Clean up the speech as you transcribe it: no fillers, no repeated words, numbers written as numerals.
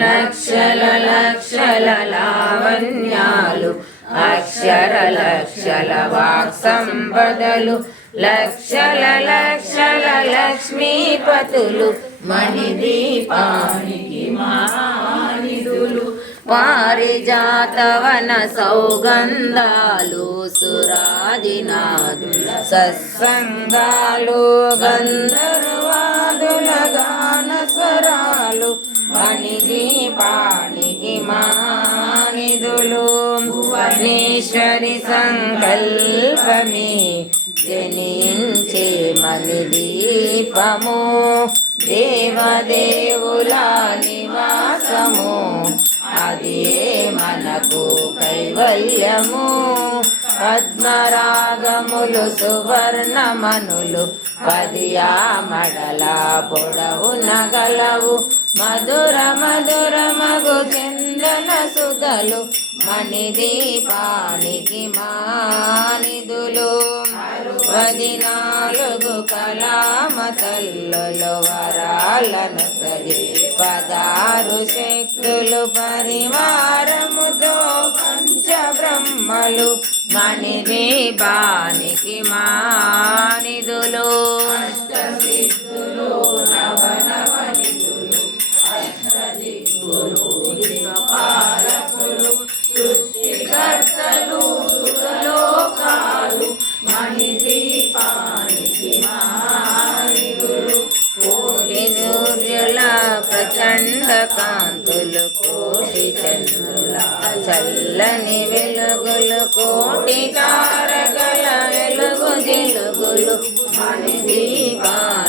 లక్షల లక్షల లావణ్యాలు అక్షర లక్షల వాక్ సంపదలు లక్షల లక్షల లక్ష్మీపతులు మణిదీపానికి మానిధులు పారిజాతవన సౌగంధాలు సురాదినాదుల సత్సంగాలు గంధర్వాదుల గాన స్వరాలు మణిదీపానికి మానిధులు భువనేశ్వరి సంకల్పమే జనించే మణిదీపము దేవదేవుల నివాసము అదే మనకు కైవల్యము పద్మరాగములు సువర్ణమనులు పదియామడల పొడవు నగలవు మధుర మధుర మగు చందన సుధలు మణిదీపానికి మానిధులు 14 కళామతల్లులు వరాలను సగి 16 శక్తులు పరివారముతో పంచబ్రహ్మలు మణిదీపానికి మానిధులు అష్టసిద్ధులు నవనవనిధులు అష్టదిక్కులు దిక్పాలకులు సృష్టికర్తలు సురలోకాలు మణిదీపానికి మానిధులు కోటి సూర్యుల ప్రచండ కాంతులు కోటి చంద్రుల చల్లని వెలుగులు కోటి తారకల వెలుగు జిలుగులు మణిదీపానికి